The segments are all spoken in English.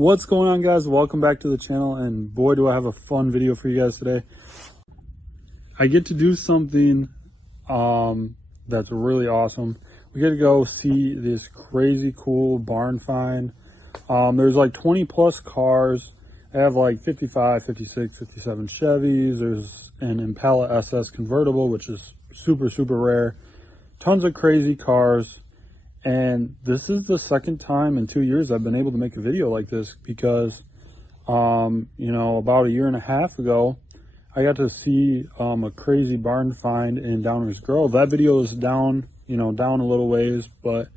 What's going on, guys? Welcome back to the channel, and boy do I have a fun video for you guys today. I get to do something that's really awesome. We get to go see this crazy cool barn find. There's like 20 plus cars. I have like 55, 56, 57 Chevys. There's an Impala SS convertible, which is super rare. Tons of crazy cars. And this is the second time in 2 years I've been able to make a video like this because, about a year and a half ago, I got to see a crazy barn find in Downers Grove. That video is down a little ways, but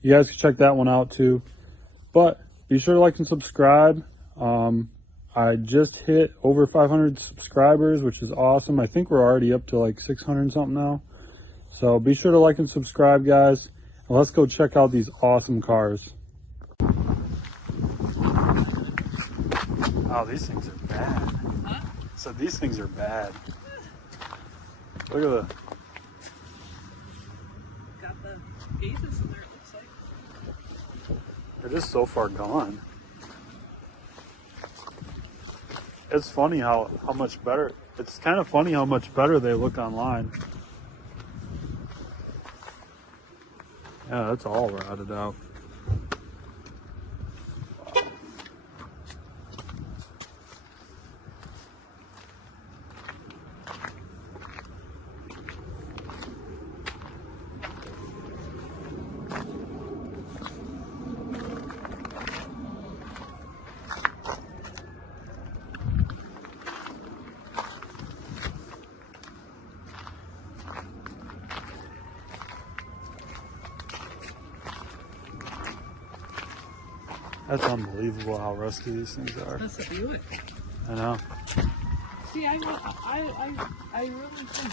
you guys can check that one out too. But be sure to like and subscribe. I just hit over 500 subscribers, which is awesome. I think we're already up to like 600 and something now. So be sure to like and subscribe, guys. Let's go check out these awesome cars. Oh, these things are bad. Huh? So these things are bad. Look at the... Got the gauges in there, it looks like. They're just so far gone. It's funny how much better... It's kind of funny how much better they look online. Yeah, that's all rotted out. That's unbelievable how rusty these things are. That's a Buick. I know. See, I really think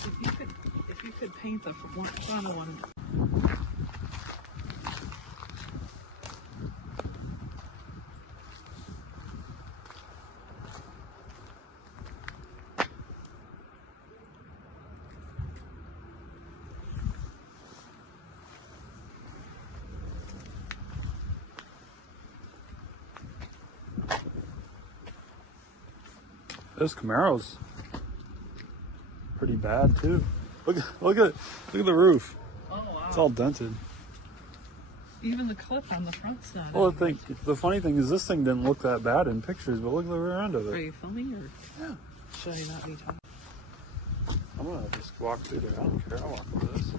if you could paint the front of one. This Camaro's pretty bad too. Look at the roof. Oh wow! It's all dented. Even the clip on the front side. Well, the funny thing is this thing didn't look that bad in pictures, but look at the rear end of it. Are you filming or? Yeah. Should I not be talking? I'm gonna just walk through there. I don't care. I'll walk through this.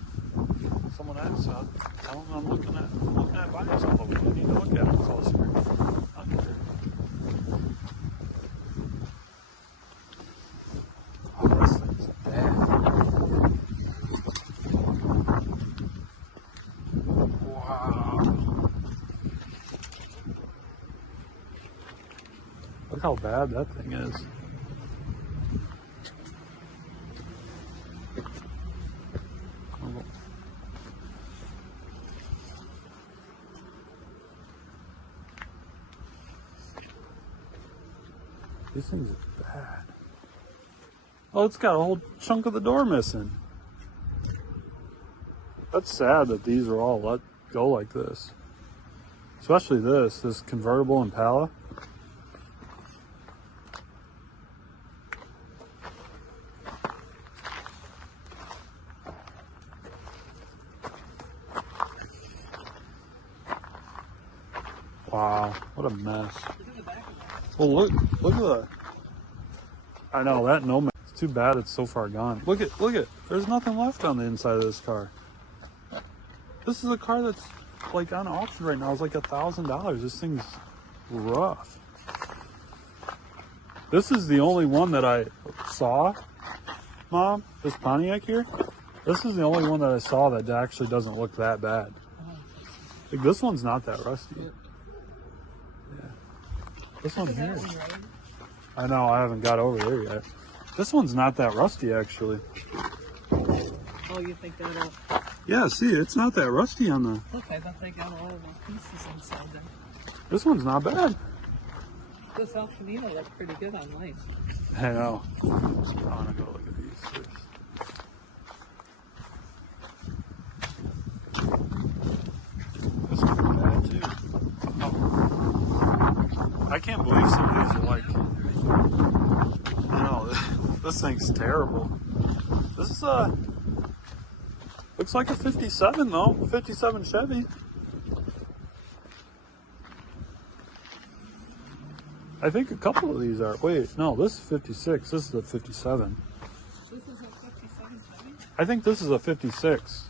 Someone else, tell them I'm looking at buying something. We need to look at it closer. I don't care. Look how bad that thing is. These things are bad. Oh, it's got a whole chunk of the door missing. That's sad that these are all let go like this. Especially this convertible Impala. Wow, what a mess. Well, look at the... I know, that Nomad, it's too bad it's so far gone. Look at, there's nothing left on the inside of this car. This is a car that's like on auction right now. It's like $1,000. This thing's rough. This is the only one that I saw, Mom, this Pontiac here. This is the only one that I saw that actually doesn't look that bad. Like, this one's not that rusty. This one here. I know, I haven't got over there yet. This one's not that rusty, actually. Oh, you think that'll... Yeah, see, it's not that rusty on the... Look, I bet they got all of the pieces inside there. This one's not bad. This El Camino looked pretty good on light. I know. I want to go look at these first. This one's bad, too. Oh. This thing's terrible. This is looks like a 57 though, a 57 Chevy. I think a couple of these are. Wait, no, this is 56. This is a 57. This is a 57 Chevy? I think this is a 56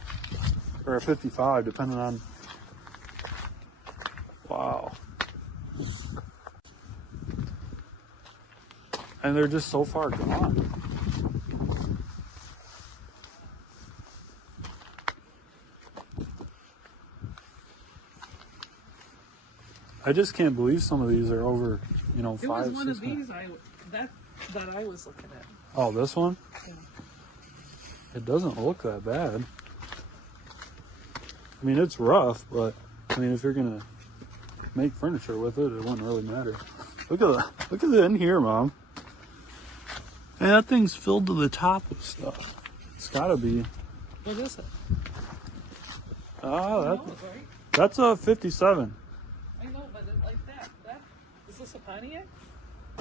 or a 55, depending on. Wow. And they're just so far gone. I just can't believe some of these are over, you know, It five, was one of 6 months. these that I was looking at. Oh, this one? Yeah. It doesn't look that bad. I mean, it's rough, but I mean, if you're gonna make furniture with it, it wouldn't really matter. Look at it in here, Mom. And that thing's filled to the top with stuff. It's gotta be. What is it? Ah, I know it, right? that's a 57. I know, but it, like that. Is this a Pontiac?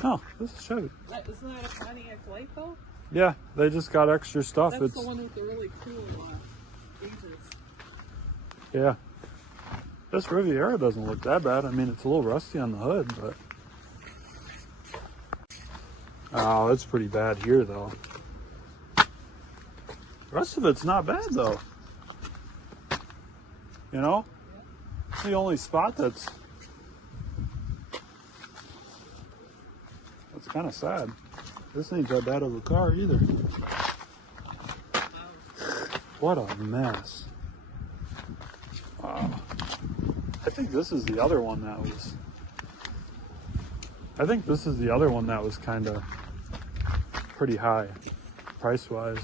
No, this is Chevy. Isn't that a Pontiac light though? Yeah, they just got extra stuff. That's the one with the really cool gauges. Yeah. This Riviera doesn't look that bad. I mean, it's a little rusty on the hood, but. Oh, it's pretty bad here, though. The rest of it's not bad, though. You know? It's the only spot that's kind of sad. This ain't that bad of a car, either. What a mess. Wow. I think this is the other one that was... kind of pretty high, price-wise.